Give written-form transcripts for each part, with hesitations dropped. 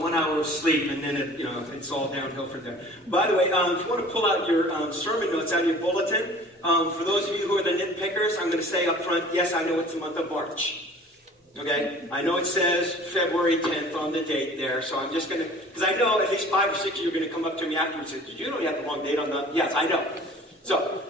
1 hour of sleep, and then it's all downhill from there. By the way, if you want to pull out your sermon notes out of your bulletin, for those of you who are the nitpickers, I'm going to say up front, yes, I know it's the month of March. Okay? I know it says February 10th on the date there, so I'm just going to, because I know at least 5 or 6 of you are going to come up to me afterwards and say, you don't have the wrong date on the, yes, I know. So,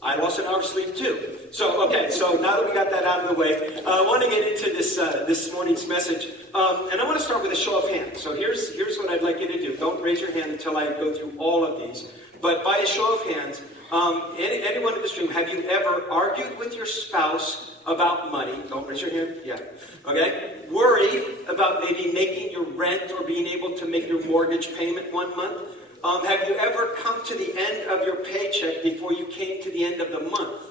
I lost an hour of sleep too. So, okay, so now that we got that out of the way, I want to get into this morning's message. And I want to start with a show of hands. So here's what I'd like you to do. Don't raise your hand until I go through all of these. But by a show of hands, anyone in this room, have you ever argued with your spouse about money? Don't raise your hand. Yeah. Okay. Worried about maybe making your rent or being able to make your mortgage payment one month? Have you ever come to the end of your paycheck before you came to the end of the month?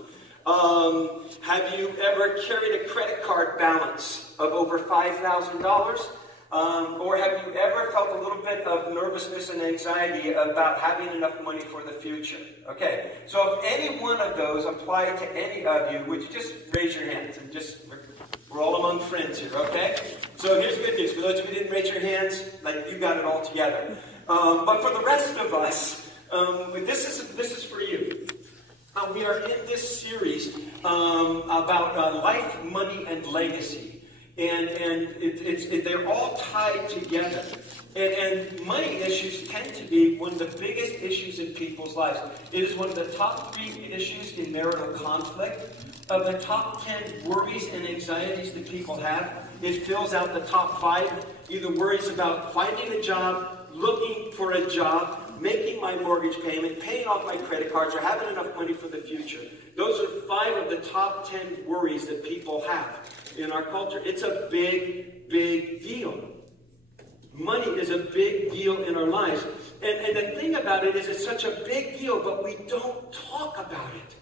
Have you ever carried a credit card balance of over $5,000? Or have you ever felt a little bit of nervousness and anxiety about having enough money for the future? Okay, so if any one of those apply to any of you, would you just raise your hands and we're all among friends here, okay? So here's the good news. For those of you who didn't raise your hands, like you got it all together. But for the rest of us, this is for you. We are in this series about life, money, and legacy. And they're all tied together. And money issues tend to be one of the biggest issues in people's lives. It is one of the top 3 issues in marital conflict. Of the top 10 worries and anxieties that people have, it fills out the top 5. Either worries about finding a job, looking for a job, making my mortgage payment, paying off my credit cards, or having enough money for the future. Those are 5 of the top 10 worries that people have in our culture. It's a big, big deal. Money is a big deal in our lives. And the thing about it is it's such a big deal, but we don't talk about it.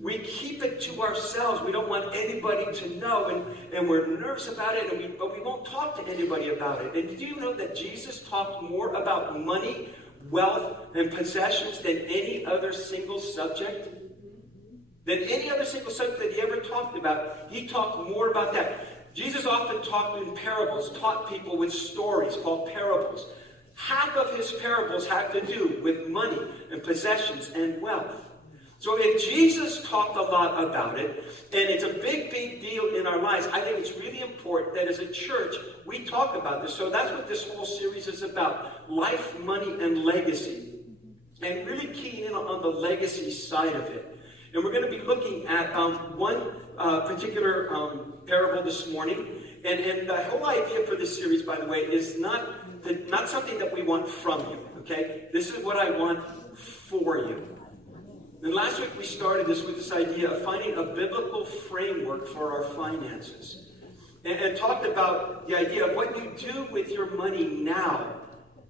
We keep it to ourselves. We don't want anybody to know, and we're nervous about it, but we won't talk to anybody about it. And did you know that Jesus talked more about money, wealth, and possessions than any other single subject? Than any other single subject that he ever talked about. He talked more about that. Jesus often talked in parables, taught people with stories called parables. Half of his parables had to do with money and possessions and wealth. So if Jesus talked a lot about it, and it's a big, big deal in our lives, I think it's really important that as a church, we talk about this. So that's what this whole series is about. Life, money, and legacy. And really keying in on the legacy side of it. And we're going to be looking at one particular parable this morning. And the whole idea for this series, by the way, is not something that we want from you. Okay? This is what I want for you. And last week we started this with this idea of finding a biblical framework for our finances. And talked about the idea of what you do with your money now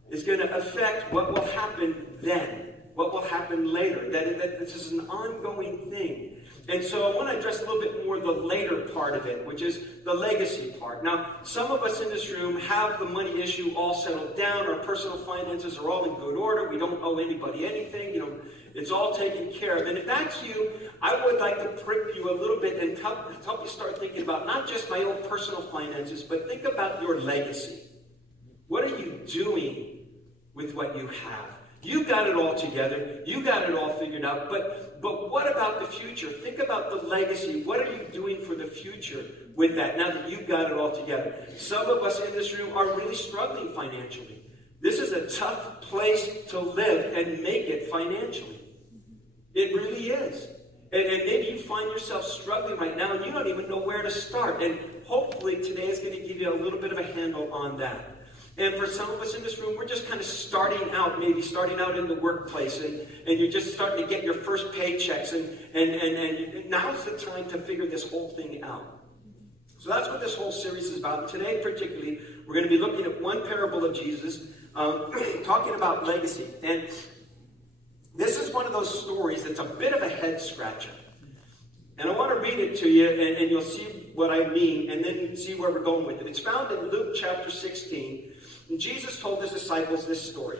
is going to affect what will happen then, what will happen later. That this is an ongoing thing. And so I want to address a little bit more the later part of it, which is the legacy part. Now, some of us in this room have the money issue all settled down. Our personal finances are all in good order. We don't owe anybody anything. It's all taken care of. And if that's you, I would like to prick you a little bit and help you start thinking about not just my own personal finances, but think about your legacy. What are you doing with what you have? You got it all together. You got it all figured out. But what about the future? Think about the legacy. What are you doing for the future with that now that you've got it all together? Some of us in this room are really struggling financially. This is a tough place to live and make it financially. It really is. And maybe you find yourself struggling right now and you don't even know where to start. And hopefully today is going to give you a little bit of a handle on that. And for some of us in this room, we're just kind of starting out in the workplace, and you're just starting to get your first paychecks, and now's the time to figure this whole thing out. So that's what this whole series is about. Today, particularly, we're going to be looking at one parable of Jesus, talking about legacy. And this is one of those stories that's a bit of a head-scratcher. And I want to read it to you, and you'll see what I mean, and then see where we're going with it. It's found in Luke chapter 16. And Jesus told his disciples this story.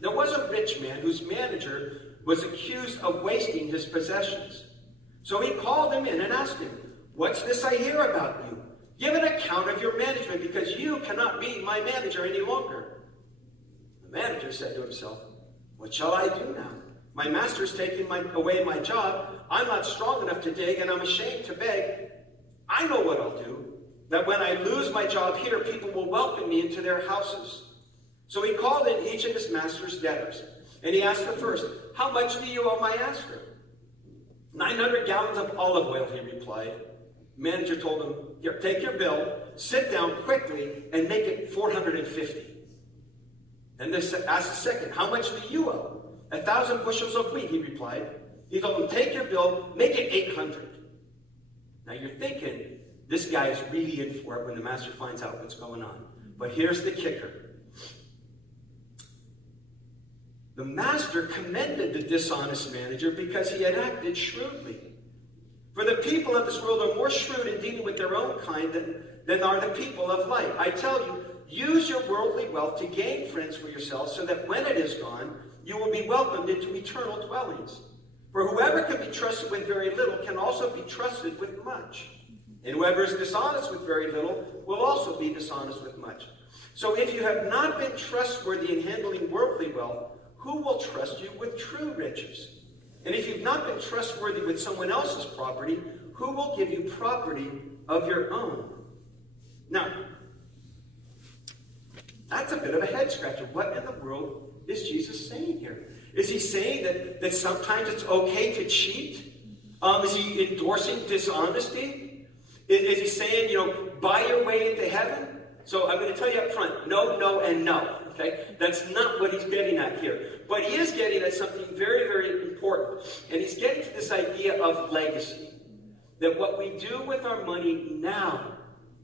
There was a rich man whose manager was accused of wasting his possessions. So he called him in and asked him, "What's this I hear about you? Give an account of your management because you cannot be my manager any longer. The manager said to himself, what shall I do now? My master's taking away my job. I'm not strong enough to dig, and I'm ashamed to beg. I know what I'll do, that when I lose my job here, people will welcome me into their houses. So he called in each of his master's debtors, and he asked the first, how much do you owe my master? 900 gallons of olive oil, he replied. The manager told him, here, take your bill, sit down quickly, and make it 450. And this asked the second, how much do you owe? 1,000 bushels of wheat, he replied. He told him, take your bill, make it 800. Now you're thinking, this guy is really in for it when the master finds out what's going on. But here's the kicker. The master commended the dishonest manager because he had acted shrewdly. For the people of this world are more shrewd in dealing with their own kind than are the people of light. I tell you, use your worldly wealth to gain friends for yourselves so that when it is gone, you will be welcomed into eternal dwellings. For whoever can be trusted with very little can also be trusted with much. And whoever is dishonest with very little will also be dishonest with much. So if you have not been trustworthy in handling worldly wealth, who will trust you with true riches? And if you've not been trustworthy with someone else's property, who will give you property of your own? Now, that's a bit of a head scratcher. What in the world is Jesus saying here? Is he saying that sometimes it's okay to cheat? Is he endorsing dishonesty? Is he saying, buy your way into heaven? So I'm going to tell you up front, no, no, and no. Okay? That's not what he's getting at here. But he is getting at something very, very important. And he's getting to this idea of legacy. That what we do with our money now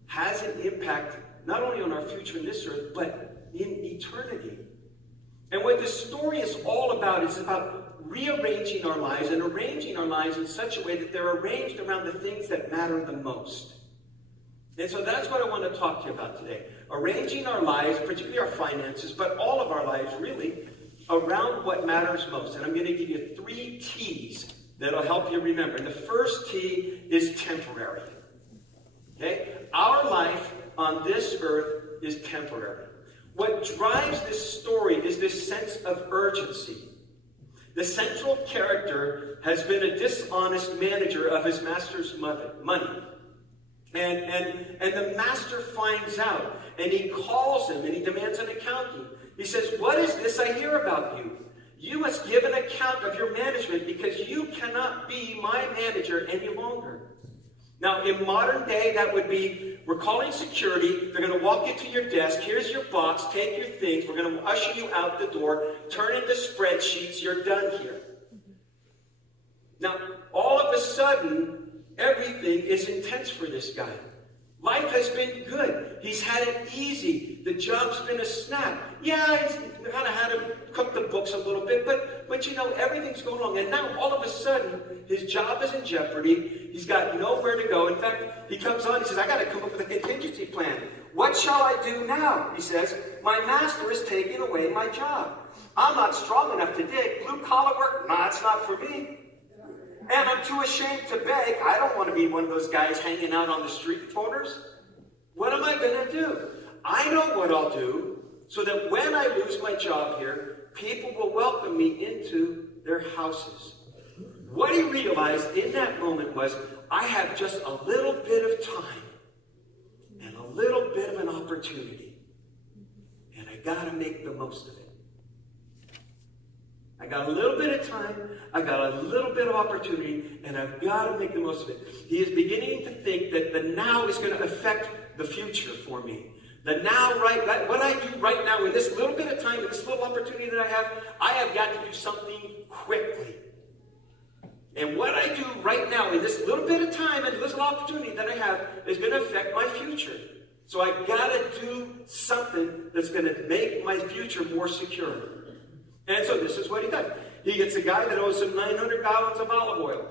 has an impact not only on our future in this earth, but in eternity. And what this story is all about is about rearranging our lives and arranging our lives in such a way that they're arranged around the things that matter the most. And so that's what I want to talk to you about today. Arranging our lives, particularly our finances, but all of our lives really, around what matters most. And I'm going to give you 3 T's that'll help you remember. And the first T is temporary. Okay? Our life on this earth is temporary. What drives this story is this sense of urgency. The central character has been a dishonest manager of his master's money. And the master finds out, and he calls him, and he demands an accounting. He says, what is this I hear about you? You must give an account of your management because you cannot be my manager any longer. Now, in modern day, that would be, we're calling security, they're going to walk you to your desk, here's your box, take your things, we're going to usher you out the door, turn into spreadsheets, you're done here. Now, all of a sudden, everything is intense for this guy. Life has been good. He's had it easy. The job's been a snap. Yeah, he's kind of had to cook the books a little bit, but everything's going along. And now, all of a sudden, his job is in jeopardy. He's got nowhere to go. In fact, he comes on, he says, I got to come up with a contingency plan. What shall I do now? He says, my master is taking away my job. I'm not strong enough to dig. Blue-collar work? Nah, it's not for me. And I'm too ashamed to beg. I don't want to be one of those guys hanging out on the street corners. What am I going to do? I know what I'll do so that when I lose my job here, people will welcome me into their houses. What he realized in that moment was, I have just a little bit of time and a little bit of an opportunity. And I got to make the most of it. I got a little bit of time, I got a little bit of opportunity, and I've got to make the most of it. He is beginning to think that the now is going to affect the future for me. The now, what I do right now in this little bit of time, in this little opportunity that I have got to do something quickly. And what I do right now in this little bit of time and this little opportunity that I have is going to affect my future. So I've got to do something that's going to make my future more secure. And so this is what he does. He gets a guy that owes him 900 gallons of olive oil.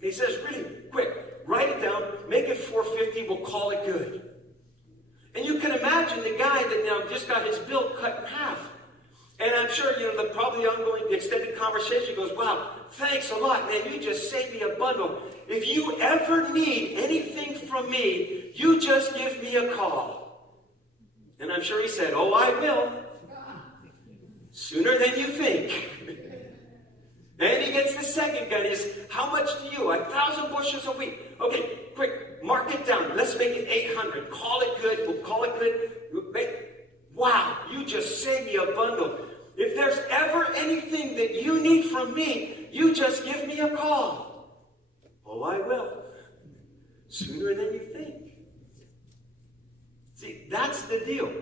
He says, really quick, write it down, make it 450, we'll call it good. And you can imagine the guy that now just got his bill cut in half. And I'm sure, probably the ongoing, the extended conversation, goes, wow, thanks a lot, man. You just saved me a bundle. If you ever need anything from me, you just give me a call. And I'm sure he said, oh, I will. Sooner than you think. And he gets the second gun. Is how much do you? 1,000 bushels a week. Okay, quick, mark it down. Let's make it 800. Call it good. We'll call it good. Wow, you just saved me a bundle. If there's ever anything that you need from me, you just give me a call. Oh, I will. Sooner than you think. See, that's the deal.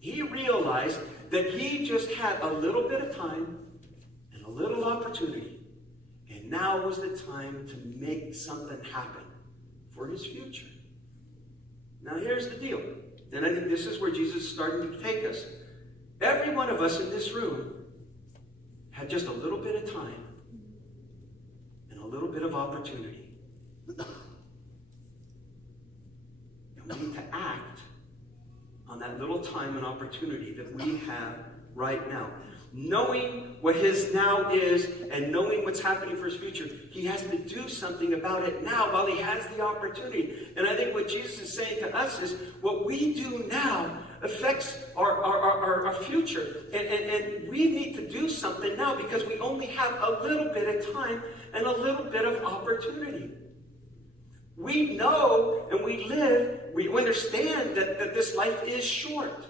He realized that he just had a little bit of time and a little opportunity. And now was the time to make something happen for his future. Now here's the deal. And I think this is where Jesus is starting to take us. Every one of us in this room had just a little bit of time and a little bit of opportunity. And we need to act on that little time and opportunity that we have right now. Knowing what his now is and knowing what's happening for his future, he has to do something about it now while he has the opportunity. And I think what Jesus is saying to us is what we do now affects our future. And we need to do something now because we only have a little bit of time and a little bit of opportunity. We know and we live, we understand that this life is short.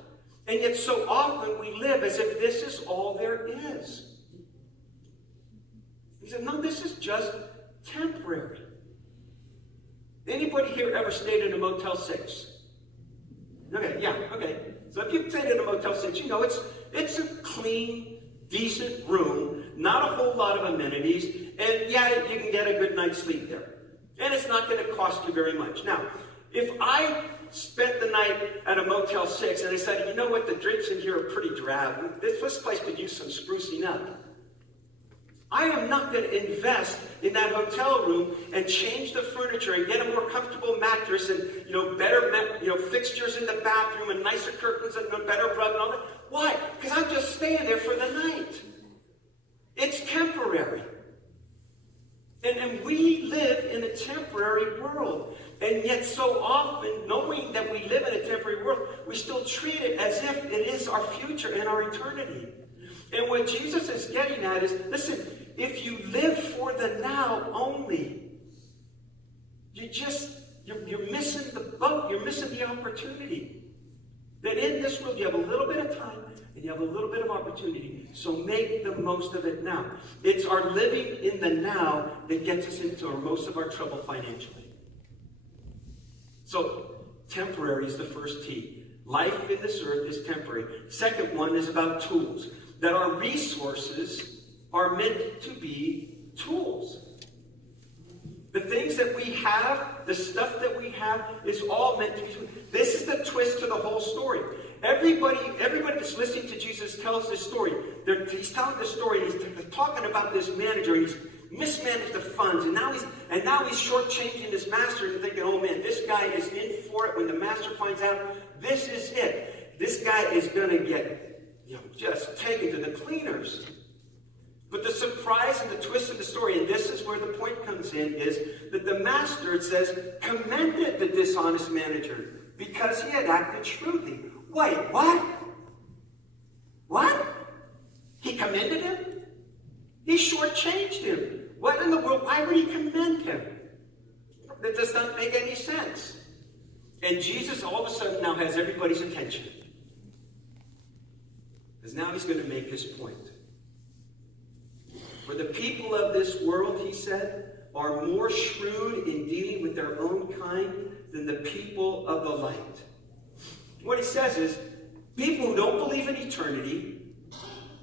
And yet so often we live as if this is all there is. He said, no, this is just temporary. Anybody here ever stayed in a Motel 6? Okay, yeah, okay. So if you've stayed in a Motel 6, you know it's a clean, decent room, not a whole lot of amenities, and yeah, you can get a good night's sleep there. And it's not going to cost you very much. Now, if I spent the night at a Motel 6 and I said, you know what, the drinks in here are pretty drab. This place could use some sprucing up. I am not going to invest in that hotel room and change the furniture and get a more comfortable mattress and better fixtures in the bathroom and nicer curtains and a better rug and all that. Why? Because I'm just staying there for the night. It's temporary. And we live in a temporary world. And yet so often, knowing that we live in a temporary world, we still treat it as if it is our future and our eternity. And what Jesus is getting at is, listen, if you live for the now only, you're missing the boat. You're missing the opportunity. That in this world, you have a little bit of time and you have a little bit of opportunity. So make the most of it now. It's our living in the now that gets us into most of our trouble financially. So temporary is the first T. Life in this earth is temporary. Second one is about tools. That our resources are meant to be tools. The things that we have, the stuff that we have, is all meant to be tools. This is the twist to the whole story. Everybody that's listening to Jesus tells this story. He's telling this story, and he's talking about this manager, and he's mismanaged the funds, and now he's shortchanging his master and thinking, oh man, this guy is in for it. When the master finds out, this is it. This guy is going to get just taken to the cleaners. But the surprise and the twist of the story, and this is where the point comes in, is that the master, it says, commended the dishonest manager because he had acted shrewdly. Wait, what? What? He commended him? He shortchanged him. What in the world? Why would he commend him? That does not make any sense. And Jesus all of a sudden now has everybody's attention. Because now he's going to make his point. For the people of this world, he said, are more shrewd in dealing with their own kind than the people of the light. What he says is, people who don't believe in eternity,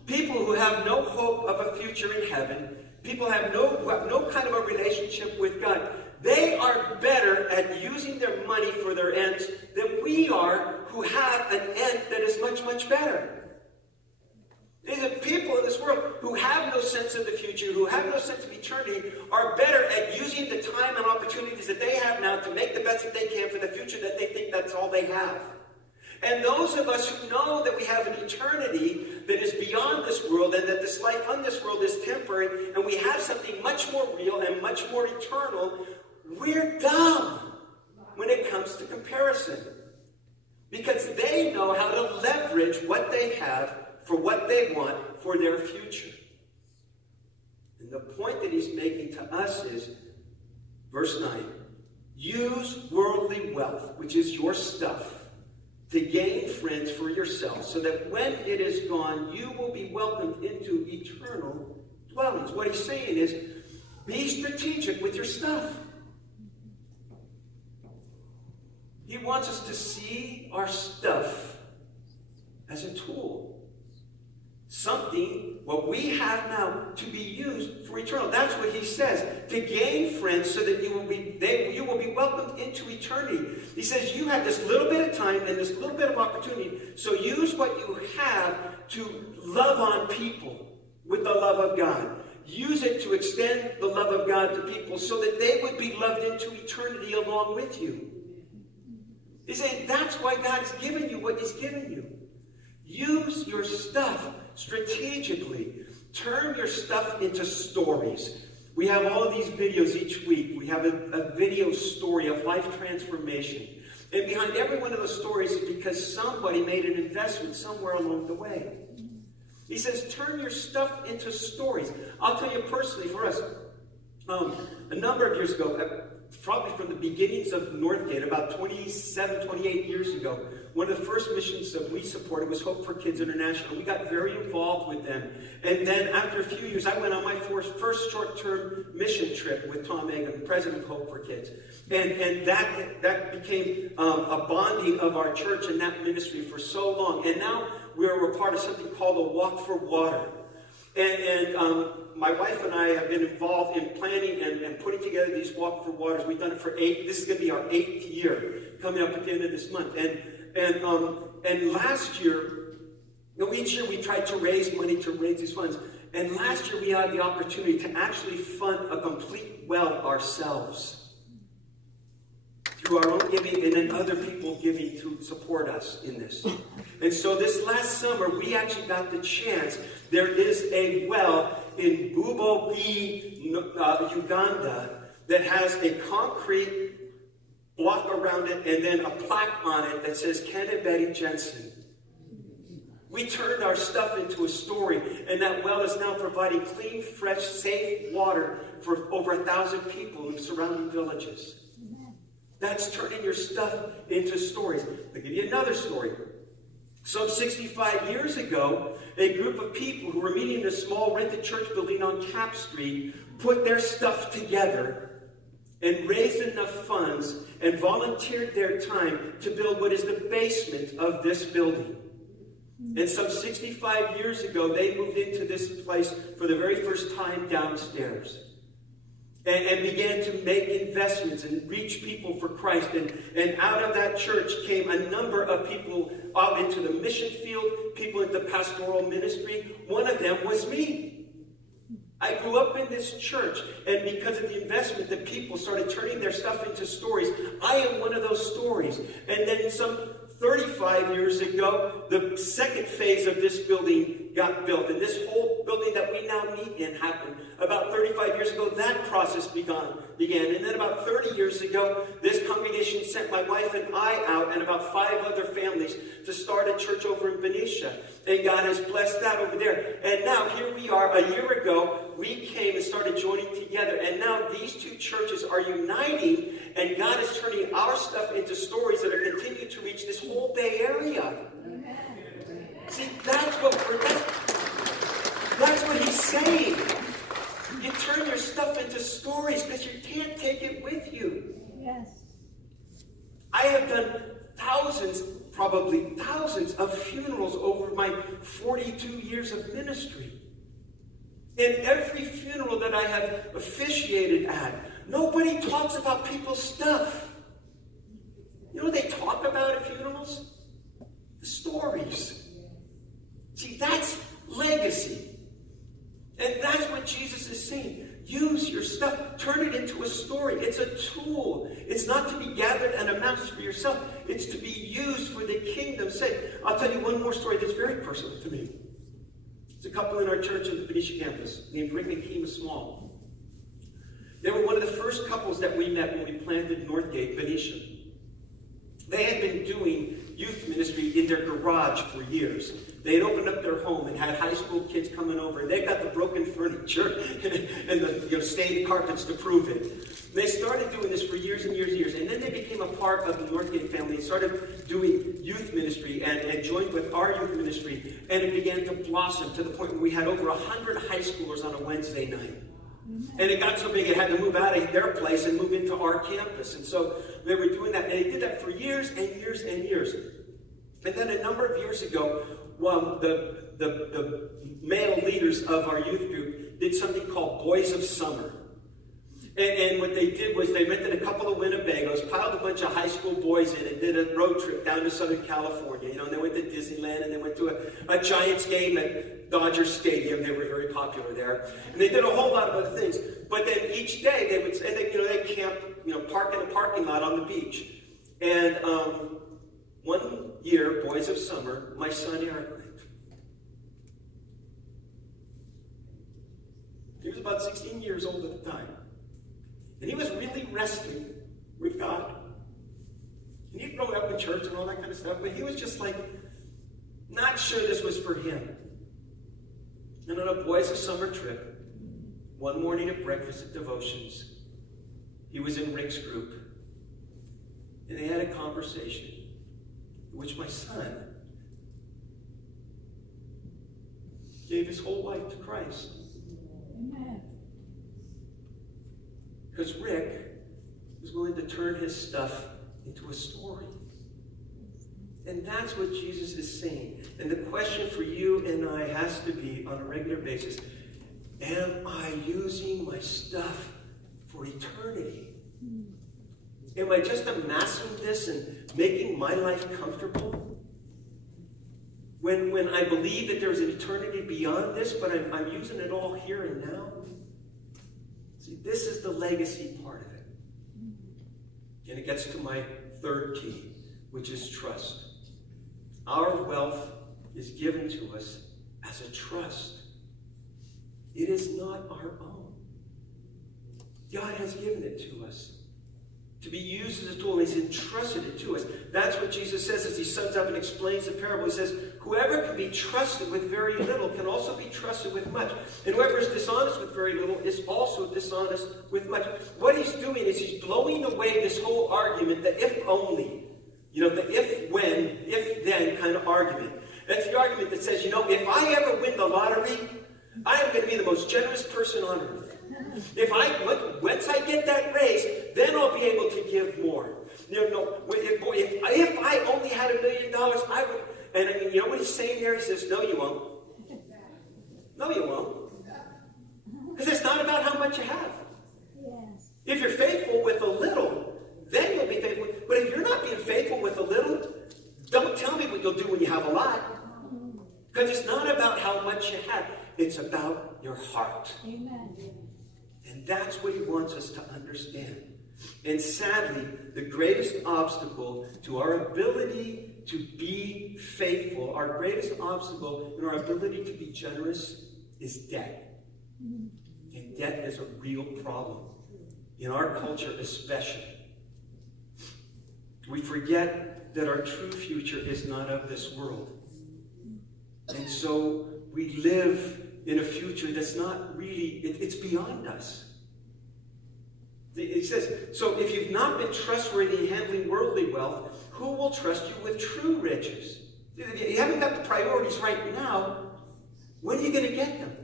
people who have no hope of a future in heaven, people who have no kind of a relationship with God, they are better at using their money for their ends than we are, who have an end that is much, much better. These are people in this world who have no sense of the future, who have no sense of eternity, are better at using the time and opportunities that they have now to make the best that they can for the future that they think that's all they have. And those of us who know that we have an eternity that is beyond this world and that this life on this world is temporary and we have something much more real and much more eternal, we're dumb when it comes to comparison. Because they know how to leverage what they have for what they want for their future. And the point that he's making to us is, verse 9, use worldly wealth, which is your stuff, to gain friends for yourself, so that when it is gone, you will be welcomed into eternal dwellings. What he's saying is, be strategic with your stuff. He wants us to see our stuff as a tool. Something, what we have now, to be used for eternal. That's what he says. To gain friends so that you will be welcomed into eternity. He says you have this little bit of time and this little bit of opportunity. So use what you have to love on people with the love of God. Use it to extend the love of God to people so that they would be loved into eternity along with you. He's saying that's why God's given you what he's given you. Use your stuff strategically. Turn your stuff into stories. We have all of these videos each week. We have a video story of life transformation. And behind every one of those stories is because somebody made an investment somewhere along the way. He says, turn your stuff into stories. I'll tell you personally, for us, a number of years ago, probably from the beginnings of Northgate, about 27, 28 years ago, one of the first missions that we supported was Hope for Kids International. We got very involved with them. And then after a few years, I went on my first short-term mission trip with Tom Egan, president of Hope for Kids. And that became a bonding of our church and that ministry for so long. And now we're a part of something called a Walk for Water. And my wife and I have been involved in planning and putting together these Walk for Waters. We've done it for this is going to be our 8th year, coming up at the end of this month. And last year, each year we tried to raise money to raise these funds. And last year we had the opportunity to actually fund a complete well ourselves. Through our own giving and then other people giving to support us in this. And so this last summer, we actually got the chance. There is a well in Bubobi, Uganda, that has a concrete block around it and then a plaque on it that says Kenneth Betty Jensen. We turned our stuff into a story, and that well is now providing clean, fresh, safe water for over 1,000 people in surrounding villages. That's turning your stuff into stories. I'll give you another story. Some 65 years ago, a group of people who were meeting in a small rented church building on Cap Street put their stuff together and raised enough funds and volunteered their time to build what is the basement of this building. And some 65 years ago, they moved into this place for the very first time downstairs. And began to make investments and reach people for Christ. And out of that church came a number of people out into the mission field, people into pastoral ministry. One of them was me. I grew up in this church, and because of the investment, the people started turning their stuff into stories. I am one of those stories. And then some 35 years ago, the second phase of this building got built. And this whole building that we now meet in happened. About 35 years ago, that process began. And then about 30 years ago, this congregation sent my wife and I out and about 5 other families to start a church over in Benicia. And God has blessed that over there. And now here we are. A year ago, we came and started joining together. And now these two churches are uniting. And God is turning our stuff into stories that are continuing to reach this whole Bay Area. Amen. See, that's what he's saying. You turn your stuff into stories because you can't take it with you. Yes. I have done probably thousands of funerals over my 42 years of ministry. In every funeral that I have officiated at, nobody talks about people's stuff. You know what they talk about at funerals? The stories. See, that's legacy. And that's what Jesus is saying. Use your stuff. Turn it into a story. It's a tool. It's not to be gathered and amassed for yourself. It's to be used for the kingdom's sake. I'll tell you one more story that's very personal to me. It's a couple in our church on the Benicia campus named Rick and Kima Small. They were one of the first couples that we met when we planted Northgate, Benicia. They had been doing youth ministry in their garage for years. They had opened up their home and had high school kids coming over, and they got the broken furniture and the stained carpets to prove it. They started doing this for years and years and years, and then they became a part of the Northgate family and started doing youth ministry and joined with our youth ministry, and it began to blossom to the point where we had over 100 high schoolers on a Wednesday night. And it got so big it had to move out of their place and move into our campus. And so they were doing that, and they did that for years and years and years. And then a number of years ago, the male leaders of our youth group did something called Boys of Summer. And what they did was they rented a couple of Winnebagos, piled a bunch of high school boys in, and did a road trip down to Southern California. You know, and they went to Disneyland, and they went to a Giants game at Dodger Stadium. They were very popular there. And they did a whole lot of other things. But then each day they would, and they camped, park in a parking lot on the beach. And one year, Boys of Summer, my son Eric went. He was about 16 years old at the time. And he was really wrestling with God. And he'd grown up in church and all that kind of stuff, but he was just like, not sure this was for him. And on a Boys of Summer trip, one morning at breakfast at devotions, he was in Rick's group. And they had a conversation in which my son gave his whole life to Christ. Amen. Because Rick was willing to turn his stuff into a story. And that's what Jesus is saying. And the question for you and I has to be on a regular basis, am I using my stuff for eternity? Am I just amassing this and making my life comfortable? When I believe that there's an eternity beyond this, but I'm using it all here and now? See, this is the legacy part of it. And it gets to my third key, which is trust. Our wealth is given to us as a trust. It is not our own. God has given it to us to be used as a tool, and he's entrusted it to us. That's what Jesus says as he sums up and explains the parable. He says, whoever can be trusted with very little can also be trusted with much. And whoever is dishonest with very little is also dishonest with much. What he's doing is he's blowing away this whole argument, the if only. You know, the if when, if then kind of argument. That's the argument that says, if I ever win the lottery, I am going to be the most generous person on earth. Once I get that raise, then I'll be able to give more. If I only had $1 million, I would. And you know what he's saying here? He says, no, you won't. No, you won't. Because it's not about how much you have. Yes. If you're faithful with a little, then you'll be faithful. But if you're not being faithful with a little, don't tell me what you'll do when you have a lot. Because it's not about how much you have. It's about your heart. Amen. And that's what he wants us to understand. And sadly, the greatest obstacle to our ability to be faithful, our greatest obstacle in our ability to be generous is debt. And debt is a real problem. In our culture especially. We forget that our true future is not of this world. And so we live in a future that's not really, it's beyond us. It says, so if you've not been trustworthy in handling worldly wealth, who will trust you with true riches? If you haven't got the priorities right now, when are you going to get them?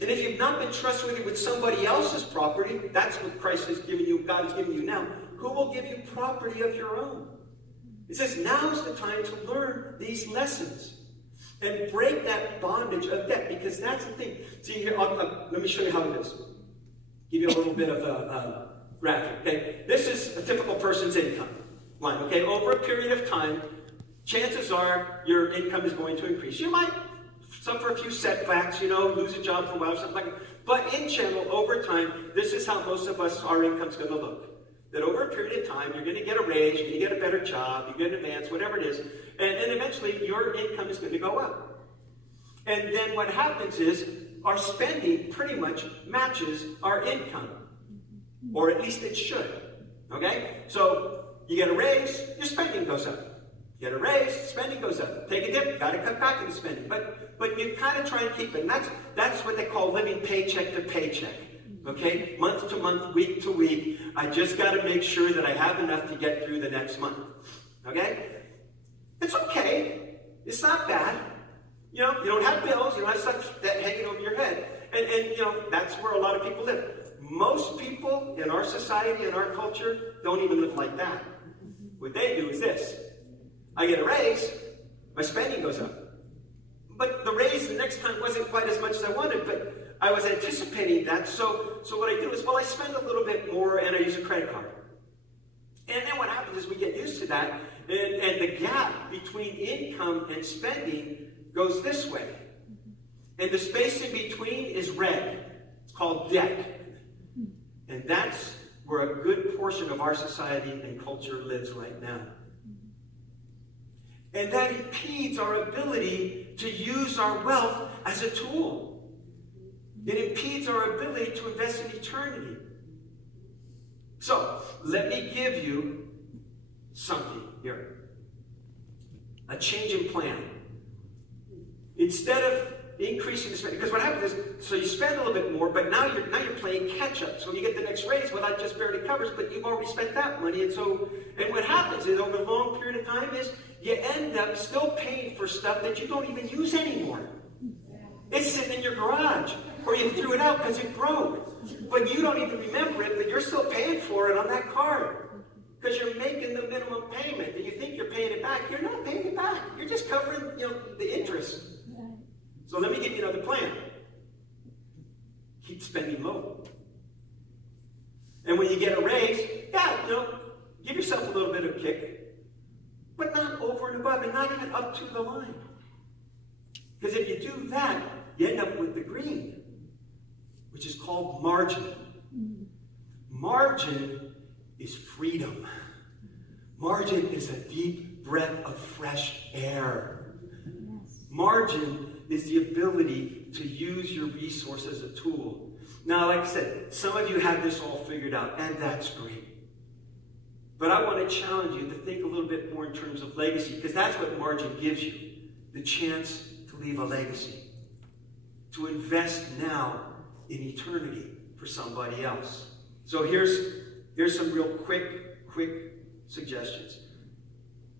And if you've not been trustworthy with somebody else's property, that's what Christ has given you, God has given you now, who will give you property of your own? It says, now's the time to learn these lessons. And break that bondage of debt, because that's the thing. See, here, let me show you how it is. Give you a little bit of a graphic. Okay, this is a typical person's income line. Okay, over a period of time, chances are your income is going to increase. You might suffer a few setbacks, lose a job for a while, something like that. But in general, over time, this is how most of us, our income's going to look. That over a period of time, you're going to get a raise, you're going to get a better job, you get an advance, whatever it is, and eventually your income is going to go up. And then what happens is our spending pretty much matches our income. Or at least it should. Okay? So you get a raise, your spending goes up. You get a raise, spending goes up. Take a dip, got to cut back into spending. But you kind of try and keep it. And that's what they call living paycheck to paycheck. Okay? Month to month, week to week. I just got to make sure that I have enough to get through the next month. Okay? It's okay. It's not bad. You know, you don't have bills. You don't have stuff that hanging over your head. And you know, that's where a lot of people live. Most people in our society, in our culture, don't even live like that. What they do is this. I get a raise, my spending goes up. But the raise the next time wasn't quite as much as I wanted, but I was anticipating that. So what I do is, well, I spend a little bit more and I use a credit card. And then what happens is we get used to that, and the gap between income and spending goes this way. And the space in between is red. It's called debt. And that's where a good portion of our society and culture lives right now. And that impedes our ability to use our wealth as a tool. It impedes our ability to invest in eternity. So, let me give you something here. A change in plan. Instead of increasing the spending, because what happens is, so you spend a little bit more, but now you're playing catch up. So when you get the next raise, well, that just barely covers, but you've already spent that money. And what happens is, over a long period of time, is you end up still paying for stuff that you don't even use anymore. It's sitting in your garage, or you threw it out because it broke. But you don't even remember it, but you're still paying for it on that card. Because you're making the minimum payment, and you think you're paying it back. You're not paying it back. You're just covering, the interest. So let me give you another plan. Keep spending low. And when you get a raise, give yourself a little bit of a kick, but not over and above, and not even up to the line. Because if you do that, you end up with the green, which is called margin. Margin is freedom. Margin is a deep breath of fresh air. Margin is the ability to use your resource as a tool. Now, like I said, some of you have this all figured out, and that's great. But I want to challenge you to think a little bit more in terms of legacy, because that's what margin gives you, the chance to leave a legacy, to invest now in eternity for somebody else. So here's some real quick suggestions.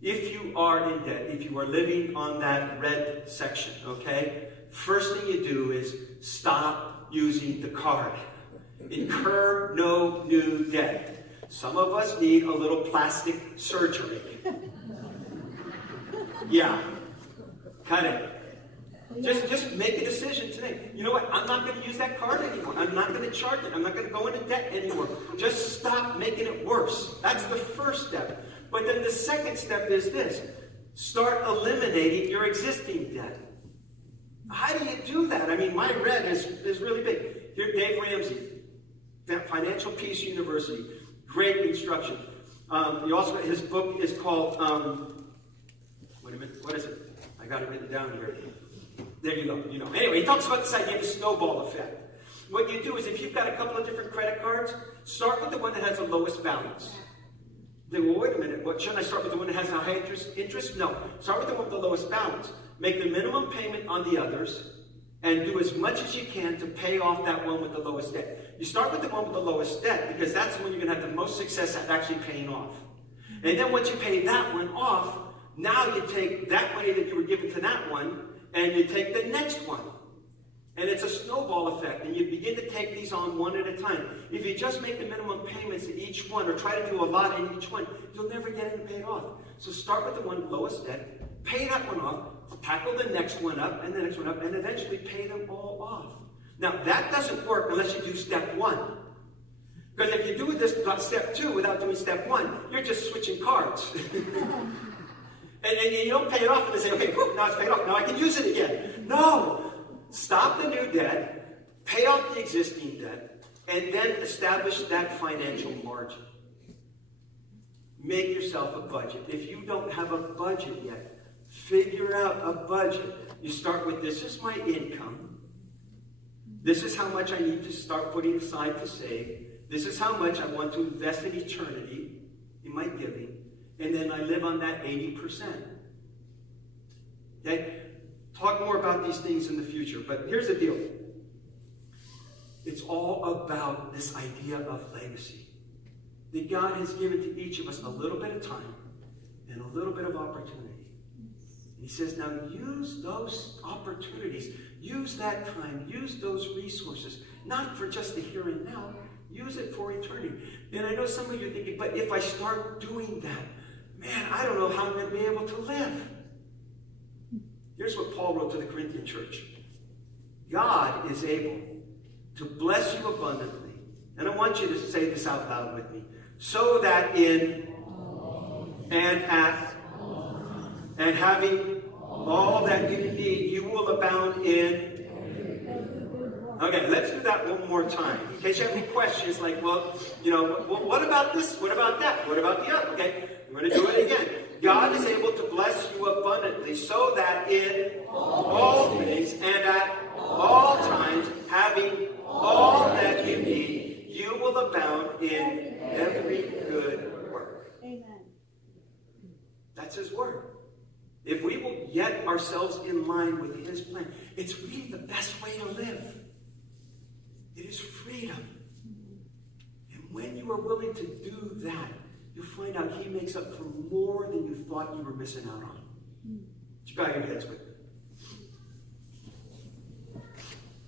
If you are in debt, if you are living on that red section, okay, first thing you do is stop using the card. Incur no new debt. Some of us need a little plastic surgery. Yeah, cut it. Just make a decision today. You know what? I'm not going to use that card anymore. I'm not going to charge it. I'm not going to go into debt anymore. Just stop making it worse. That's the first step. But then the second step is this. Start eliminating your existing debt. How do you do that? I mean, my red is really big. Here, Dave Ramsey, Financial Peace University. Great instruction. His book is called, wait a minute, what is it? I got it written down here. There you go. Anyway, he talks about this idea of the snowball effect. What you do is, if you've got a couple of different credit cards, start with the one that has the lowest balance. Then, well, wait a minute. What, shouldn't I start with the one that has a high interest? No. Start with the one with the lowest balance. Make the minimum payment on the others, and do as much as you can to pay off that one with the lowest debt. You start with the one with the lowest debt, because that's the one you're going to have the most success at actually paying off. And then once you pay that one off, now you take that money that you were given to that one, and you take the next one. And it's a snowball effect, and you begin to take these on one at a time. If you just make the minimum payments in each one, or try to do a lot in each one, you'll never get it paid off. So start with the one lowest debt, pay that one off, tackle the next one up, and the next one up, and eventually pay them all off. Now, that doesn't work unless you do step one. Because if you do this step two without doing step one, you're just switching cards. And you don't pay it off and then say, okay, whoop, now it's paid off, now I can use it again. No! Stop the new debt, pay off the existing debt, and then establish that financial margin. Make yourself a budget. If you don't have a budget yet, Figure out a budget. You start with, this is my income. This is how much I need to start putting aside to save. This is how much I want to invest in eternity in my giving. And then I live on that 80%. Okay? Talk more about these things in the future. But here's the deal. It's all about this idea of legacy. That God has given to each of us a little bit of time and a little bit of opportunity. And he says, now use those opportunities. Use that time. Use those resources. Not for just the here and now. Use it for eternity. And I know some of you are thinking, but if I start doing that, man, I don't know how I'm going to be able to live. Here's what Paul wrote to the Corinthian church. God is able to bless you abundantly. And I want you to say this out loud with me. So that in and at and having all that you need, you will abound in. Okay, let's do that one more time. In case you have any questions, like, well, you know, what about this? What about that? What about the other? Okay, I'm going to do it again. God is able to bless you abundantly so that in all things and at all times, having all that you need, you will abound in every good work. Amen. That's his word. If we will get ourselves in line with his plan, it's really the best way to live. It is freedom. And when you are willing to do that, you'll find out he makes up for more than you thought you were missing out on. Would you bow your heads with me?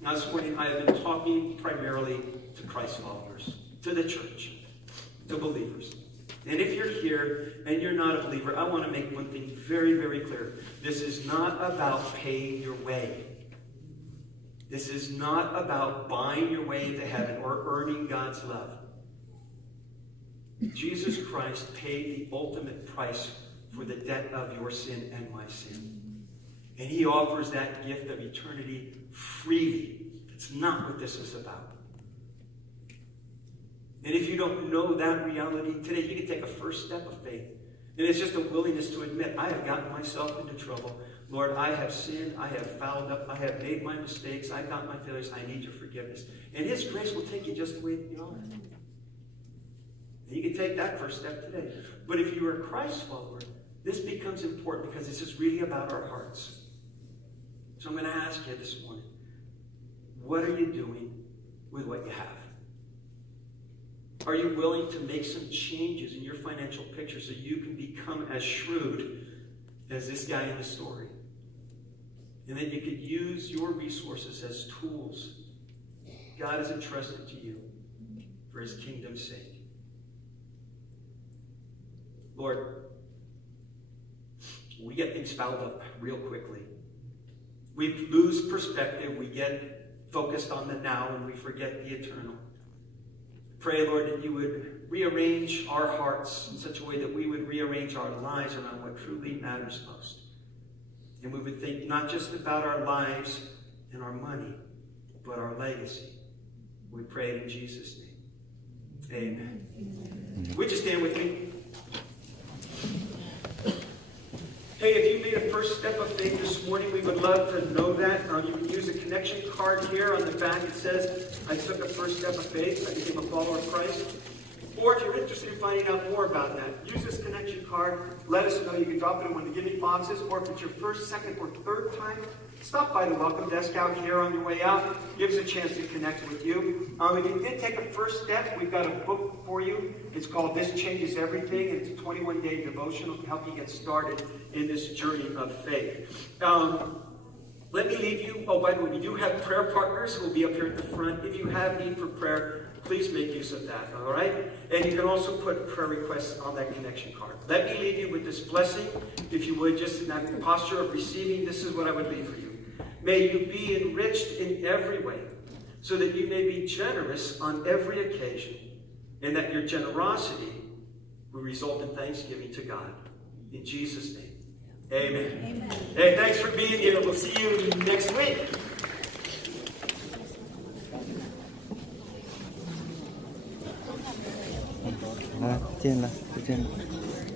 Now this morning I have been talking primarily to Christ followers, to the church, to believers. And if you're here and you're not a believer, I want to make one thing very, very clear. This is not about paying your way. This is not about buying your way into heaven or earning God's love. Jesus Christ paid the ultimate price for the debt of your sin and my sin. And he offers that gift of eternity freely. It's not what this is about. And if you don't know that reality, today you can take a first step of faith. And it's just a willingness to admit, I have gotten myself into trouble. Lord, I have sinned. I have fouled up. I have made my mistakes. I've got my failures. I need your forgiveness. And his grace will take you just the way that you are. And you can take that first step today. But if you are a Christ follower, this becomes important because this is really about our hearts. So I'm going to ask you this morning, what are you doing with what you have? Are you willing to make some changes in your financial picture so you can become as shrewd as this guy in the story? And then you could use your resources as tools God has entrusted to you for his kingdom's sake. Lord, we get things fouled up real quickly. We lose perspective. We get focused on the now and we forget the eternal. Pray, Lord, that you would rearrange our hearts in such a way that we would rearrange our lives around what truly matters most. And we would think not just about our lives and our money, but our legacy. We pray it in Jesus' name. Amen. Amen. Would you stand with me? Hey, if you made a first step of faith this morning, we would love to know that. You can use a connection card here on the back. It says, I took a first step of faith. I became a follower of Christ. Or if you're interested in finding out more about that, use this connection card. Let us know. You can drop it in one of the giving boxes. Or if it's your first, second, or third time, stop by the welcome desk out here on your way out. Give us a chance to connect with you. If you did take a first step, we've got a book for you. It's called This Changes Everything. And it's a 21-day devotional to help you get started in this journey of faith. Let me leave you. Oh, by the way, we do have prayer partners who will be up here at the front. If you have need for prayer, please make use of that, all right? And you can also put prayer requests on that connection card. Let me leave you with this blessing, if you would, just in that posture of receiving. This is what I would leave for you. May you be enriched in every way, so that you may be generous on every occasion, and that your generosity will result in thanksgiving to God. In Jesus' name, amen. Amen. Hey, thanks for being here. We'll see you next week. 见了，再见了。